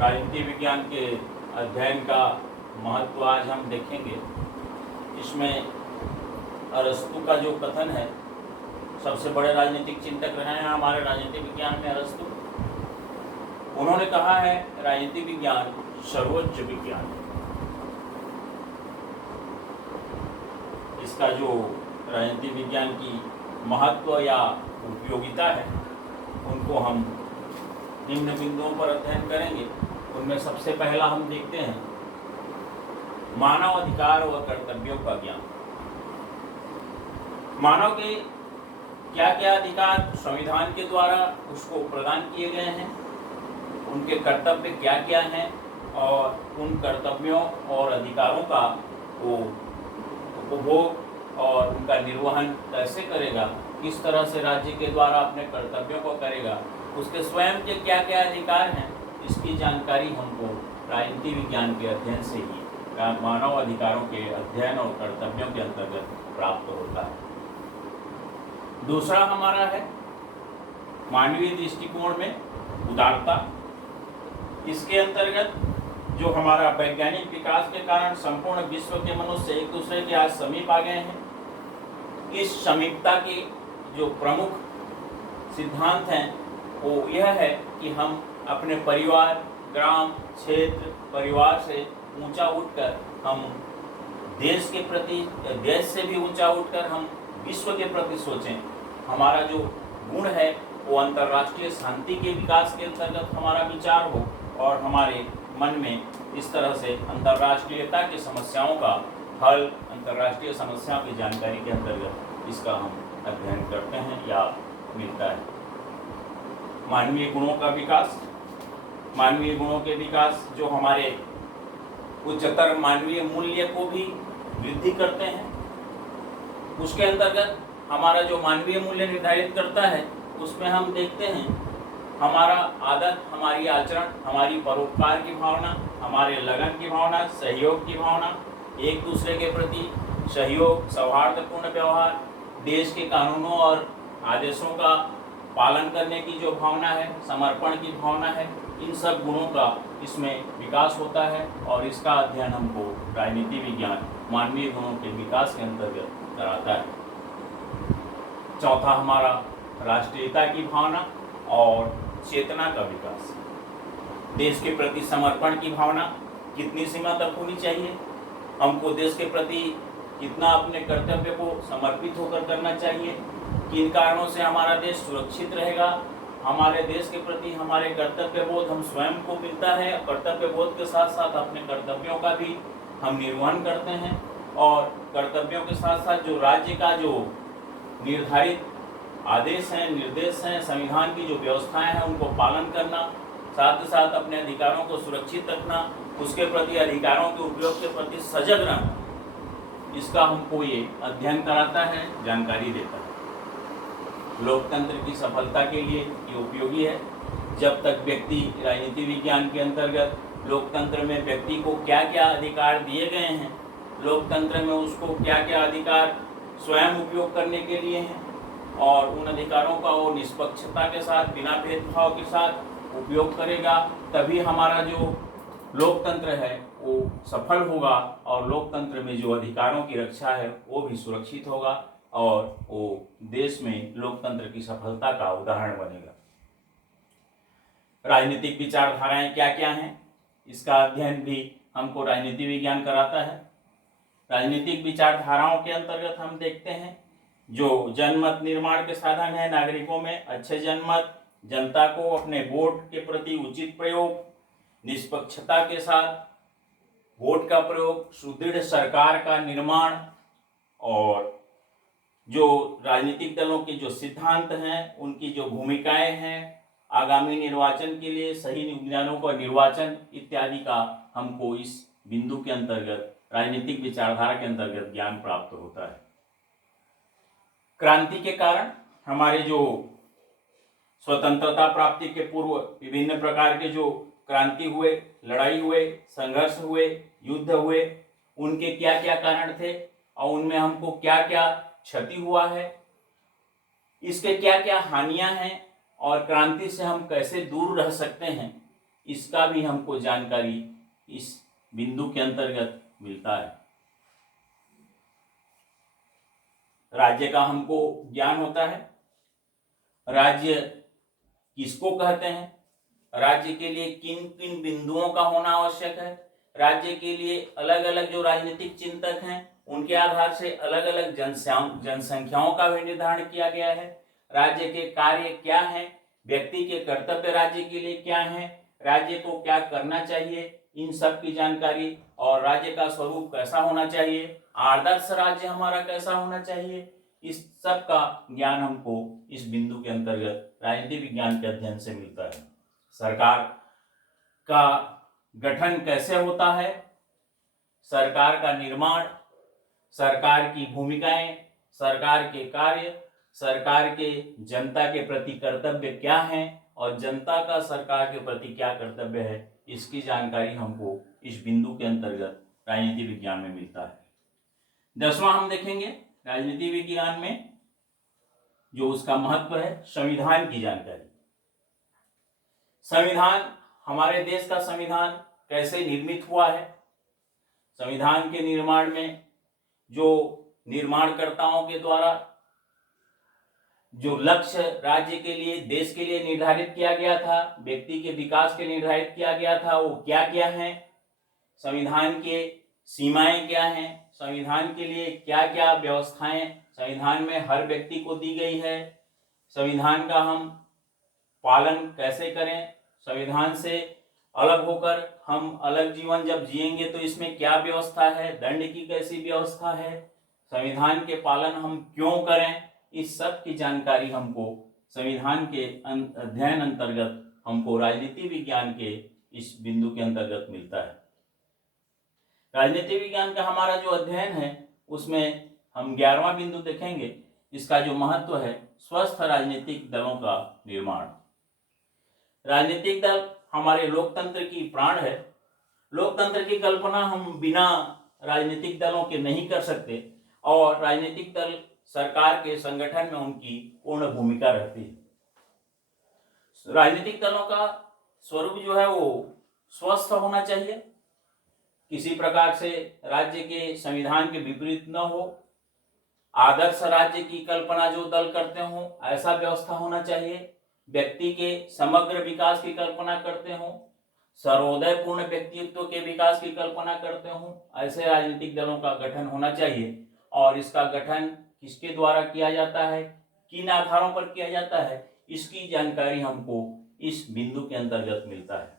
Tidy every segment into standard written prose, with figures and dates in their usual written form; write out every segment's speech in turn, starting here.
राजनीति विज्ञान के अध्ययन का महत्व आज हम देखेंगे। इसमें अरस्तु का जो कथन है, सबसे बड़े राजनीतिक चिंतक रहे हैं हमारे राजनीति विज्ञान में अरस्तु। उन्होंने कहा है राजनीति विज्ञान सर्वोच्च विज्ञान है। इसका जो राजनीति विज्ञान की महत्व या उपयोगिता है उनको हम निम्न बिंदुओं पर अध्ययन करेंगे। उनमें सबसे पहला हम देखते हैं मानव अधिकार व कर्तव्यों का ज्ञान। मानव के क्या क्या अधिकार संविधान के द्वारा उसको प्रदान किए गए हैं, उनके कर्तव्य क्या क्या हैं और उन कर्तव्यों और अधिकारों का वो उपभोग और उनका निर्वहन कैसे करेगा, किस तरह से राज्य के द्वारा अपने कर्तव्यों को करेगा, उसके स्वयं के क्या क्या अधिकार हैं, इसकी जानकारी हमको राजनीति विज्ञान के अध्ययन से ही मानव अधिकारों के अध्ययन और कर्तव्यों के अंतर्गत प्राप्त होता है। दूसरा हमारा है मानवीय दृष्टिकोण में उदारता। इसके अंतर्गत जो हमारा वैज्ञानिक विकास के कारण संपूर्ण विश्व के मनुष्य एक दूसरे के आज समीप आ गए हैं, इस समीपता के जो प्रमुख सिद्धांत हैं वो यह है कि हम अपने परिवार, ग्राम, क्षेत्र, परिवार से ऊंचा उठकर हम देश के प्रति, देश से भी ऊंचा उठकर हम विश्व के प्रति सोचें। हमारा जो गुण है वो अंतर्राष्ट्रीय शांति के विकास के अंतर्गत हमारा विचार हो और हमारे मन में इस तरह से अंतर्राष्ट्रीयता की समस्याओं का हल, अंतर्राष्ट्रीय समस्याओं की जानकारी के अंतर्गत इसका हम अध्ययन करते हैं या मिलता है। मानवीय गुणों का विकास, मानवीय गुणों के विकास जो हमारे उच्चतर मानवीय मूल्य को भी वृद्धि करते हैं। उसके अंतर्गत हमारा जो मानवीय मूल्य निर्धारित करता है उसमें हम देखते हैं हमारा आदत, हमारी आचरण, हमारी परोपकार की भावना, हमारे लगन की भावना, सहयोग की भावना, एक दूसरे के प्रति सहयोग, सौहार्दपूर्ण व्यवहार, देश के कानूनों और आदेशों का पालन करने की जो भावना है, समर्पण की भावना है, इन सब गुणों का इसमें विकास होता है और इसका अध्ययन हमको राजनीति विज्ञान मानवीय गुणों के विकास के अंतर्गत कराता है। चौथा हमारा राष्ट्रीयता की भावना और चेतना का विकास। देश के प्रति समर्पण की भावना कितनी सीमा तक होनी चाहिए, हमको देश के प्रति कितना अपने कर्तव्य को समर्पित होकर करना चाहिए, किन कारणों से हमारा देश सुरक्षित रहेगा, हमारे देश के प्रति हमारे कर्तव्य बोध हम स्वयं को मिलता है, कर्तव्य बोध के साथ साथ अपने कर्तव्यों का भी हम निर्वहन करते हैं और कर्तव्यों के साथ साथ जो राज्य का जो निर्धारित आदेश हैं, निर्देश हैं, संविधान की जो व्यवस्थाएं हैं उनको पालन करना, साथ ही साथ अपने अधिकारों को सुरक्षित रखना, उसके प्रति अधिकारों के उपयोग के प्रति सजग रहना, इसका हमको ये अध्ययन कराता है, जानकारी देता है। लोकतंत्र की सफलता के लिए ये उपयोगी है। जब तक व्यक्ति राजनीति विज्ञान के अंतर्गत लोकतंत्र में व्यक्ति को क्या क्या अधिकार दिए गए हैं, लोकतंत्र में उसको क्या क्या अधिकार स्वयं उपयोग करने के लिए हैं और उन अधिकारों का वो निष्पक्षता के साथ, बिना भेदभाव के साथ उपयोग करेगा, तभी हमारा जो लोकतंत्र है वो सफल होगा और लोकतंत्र में जो अधिकारों की रक्षा है वो भी सुरक्षित होगा और वो देश में लोकतंत्र की सफलता का उदाहरण बनेगा। राजनीतिक विचारधाराएं क्या क्या हैं, इसका अध्ययन भी हमको राजनीति विज्ञान कराता है। राजनीतिक विचारधाराओं के अंतर्गत हम देखते हैं जो जनमत निर्माण के साधन है, नागरिकों में अच्छे जनमत, जनता को अपने वोट के प्रति उचित प्रयोग, निष्पक्षता के साथ वोट का प्रयोग, सुदृढ़ सरकार का निर्माण और जो राजनीतिक दलों के जो सिद्धांत हैं, उनकी जो भूमिकाएं हैं, आगामी निर्वाचन के लिए सही उम्मीदवारों का निर्वाचन इत्यादि का हमको इस बिंदु के अंतर्गत राजनीतिक विचारधारा के अंतर्गत ज्ञान प्राप्त होता है। क्रांति के कारण हमारे जो स्वतंत्रता प्राप्ति के पूर्व विभिन्न प्रकार के जो क्रांति हुए, लड़ाई हुए, संघर्ष हुए, युद्ध हुए, उनके क्या क्या कारण थे और उनमें हमको क्या क्या क्षति हुआ है, इसके क्या क्या हानियां हैं और क्रांति से हम कैसे दूर रह सकते हैं, इसका भी हमको जानकारी इस बिंदु के अंतर्गत मिलता है। राज्य का हमको ज्ञान होता है। राज्य किसको कहते हैं, राज्य के लिए किन किन बिंदुओं का होना आवश्यक है, राज्य के लिए अलग अलग जो राजनीतिक चिंतक हैं उनके आधार से अलग अलग जनसंख्याओं का भी निर्धारण किया गया है। राज्य के कार्य क्या हैं, व्यक्ति के कर्तव्य राज्य के लिए क्या हैं, राज्य को क्या करना चाहिए, इन सब की जानकारी, और राज्य का स्वरूप कैसा होना चाहिए, आदर्श राज्य हमारा कैसा होना चाहिए, इस सब का ज्ञान हमको इस बिंदु के अंतर्गत राजनीति विज्ञान के अध्ययन से मिलता है। सरकार का गठन कैसे होता है, सरकार का निर्माण, सरकार की भूमिकाएं, सरकार के कार्य, सरकार के जनता के प्रति कर्तव्य क्या हैं और जनता का सरकार के प्रति क्या कर्तव्य है, इसकी जानकारी हमको इस बिंदु के अंतर्गत राजनीति विज्ञान में मिलता है। 10वां हम देखेंगे राजनीति विज्ञान में जो उसका महत्व है, संविधान की जानकारी। संविधान, हमारे देश का संविधान कैसे निर्मित हुआ है, संविधान के निर्माण में जो निर्माणकर्ताओं के द्वारा जो लक्ष्य राज्य के लिए, देश के लिए निर्धारित किया गया था, व्यक्ति के विकास के लिए निर्धारित किया गया था, वो क्या क्या है, संविधान के सीमाएं क्या हैं, संविधान के लिए क्या क्या व्यवस्थाएं संविधान में हर व्यक्ति को दी गई है, संविधान का हम पालन कैसे करें, संविधान से अलग होकर हम अलग जीवन जब जिएंगे तो इसमें क्या व्यवस्था है, दंड की कैसी व्यवस्था है, संविधान के पालन हम क्यों करें, इस सब की जानकारी हमको संविधान के अध्ययन अंतर्गत हमको राजनीति विज्ञान के इस बिंदु के अंतर्गत मिलता है। राजनीति विज्ञान का हमारा जो अध्ययन है उसमें हम 11वां बिंदु देखेंगे, इसका जो महत्व है, स्वस्थ राजनीतिक दलों का निर्माण। राजनीतिक दल हमारे लोकतंत्र की प्राण है। लोकतंत्र की कल्पना हम बिना राजनीतिक दलों के नहीं कर सकते और राजनीतिक दल सरकार के संगठन में उनकी पूर्ण भूमिका रहती है। राजनीतिक दलों का स्वरूप जो है वो स्वस्थ होना चाहिए, किसी प्रकार से राज्य के संविधान के विपरीत न हो, आदर्श राज्य की कल्पना जो दल करते हो ऐसा व्यवस्था होना चाहिए, व्यक्ति के समग्र विकास की कल्पना करते हो, सर्वोदयपूर्ण व्यक्तित्व के विकास की कल्पना करते हो, ऐसे राजनीतिक दलों का गठन होना चाहिए। और इसका गठन किसके द्वारा किया जाता है, किन आधारों पर किया जाता है, इसकी जानकारी हमको इस बिंदु के अंतर्गत मिलता है।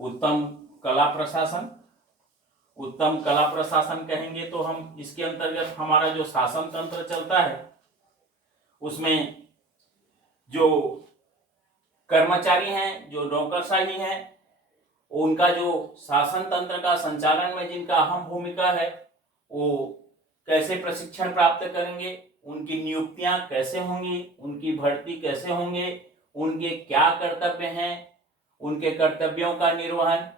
उत्तम कला प्रशासन, उत्तम कला प्रशासन कहेंगे तो हम इसके अंतर्गत हमारा जो शासन तंत्र चलता है उसमें जो कर्मचारी हैं, जो नौकरशाही हैं, उनका जो शासन तंत्र का संचालन में जिनका अहम भूमिका है, वो कैसे प्रशिक्षण प्राप्त करेंगे, उनकी नियुक्तियां कैसे होंगी, उनकी भर्ती कैसे होंगे, उनके क्या कर्तव्य हैं, उनके कर्तव्यों का निर्वहन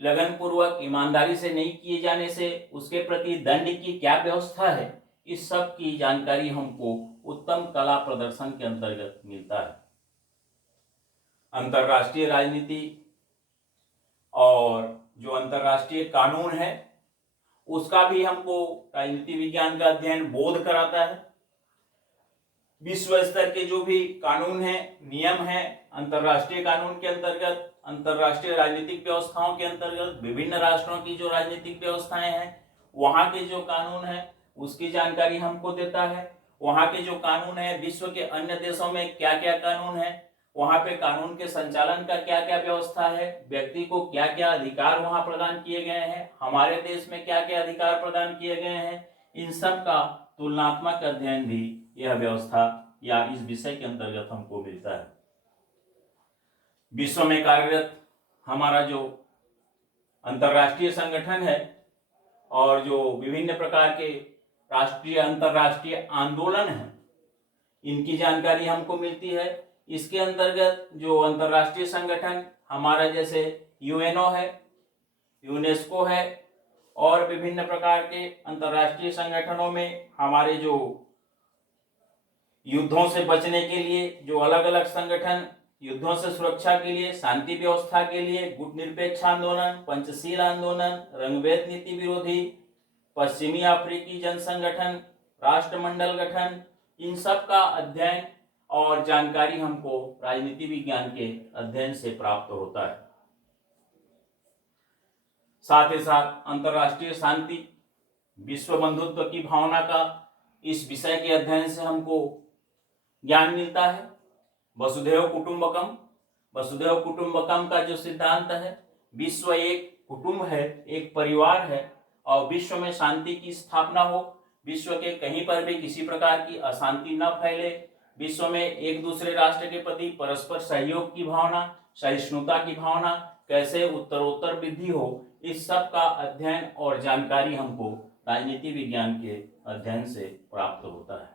लगन पूर्वक ईमानदारी से नहीं किए जाने से उसके प्रति दंड की क्या व्यवस्था है, इस सब की जानकारी हमको उत्तम कला प्रदर्शन के अंतर्गत मिलता है। अंतर्राष्ट्रीय राजनीति और जो अंतर्राष्ट्रीय कानून है उसका भी हमको राजनीति विज्ञान का अध्ययन बोध कराता है। विश्व स्तर के जो भी कानून है, नियम है, अंतर्राष्ट्रीय कानून के अंतर्गत, अंतर्राष्ट्रीय राजनीतिक व्यवस्थाओं के अंतर्गत विभिन्न राष्ट्रों की जो राजनीतिक व्यवस्थाएं हैं वहाँ के जो कानून है उसकी जानकारी हमको देता है। वहाँ के जो कानून है, विश्व के अन्य देशों में क्या क्या कानून है, वहाँ पे कानून के संचालन का क्या क्या व्यवस्था है, व्यक्ति को क्या क्या अधिकार वहाँ प्रदान किए गए हैं, हमारे देश में क्या क्या अधिकार प्रदान किए गए हैं, इन सब का तुलनात्मक अध्ययन भी यह व्यवस्था या इस विषय के अंतर्गत हमको मिलता है। विश्व में कार्यरत हमारा जो अंतर्राष्ट्रीय संगठन है और जो विभिन्न प्रकार के राष्ट्रीय अंतर्राष्ट्रीय आंदोलन हैं, इनकी जानकारी हमको मिलती है। इसके अंतर्गत जो अंतर्राष्ट्रीय संगठन हमारा जैसे यूएनओ है, यूनेस्को है और विभिन्न प्रकार के अंतर्राष्ट्रीय संगठनों में हमारे जो युद्धों से बचने के लिए जो अलग अलग संगठन युद्धों से सुरक्षा के लिए, शांति व्यवस्था के लिए, गुट निरपेक्ष आंदोलन, पंचशील आंदोलन, रंगभेद नीति विरोधी, पश्चिमी अफ्रीकी जनसंगठन, राष्ट्रमंडल गठन, इन सब का अध्ययन और जानकारी हमको राजनीति विज्ञान के अध्ययन से प्राप्त होता है। साथ ही साथ अंतरराष्ट्रीय शांति, विश्व बंधुत्व की भावना का इस विषय के अध्ययन से हमको ज्ञान मिलता है। वसुधैव कुटुंबकम, वसुधैव कुटुंबकम का जो सिद्धांत है, विश्व एक कुटुंब है, एक परिवार है और विश्व में शांति की स्थापना हो, विश्व के कहीं पर भी किसी प्रकार की अशांति न फैले, विश्व में एक दूसरे राष्ट्र के प्रति परस्पर सहयोग की भावना, सहिष्णुता की भावना कैसे उत्तरोत्तर वृद्धि हो, इस सब का अध्ययन और जानकारी हमको राजनीति विज्ञान के अध्ययन से प्राप्त होता है।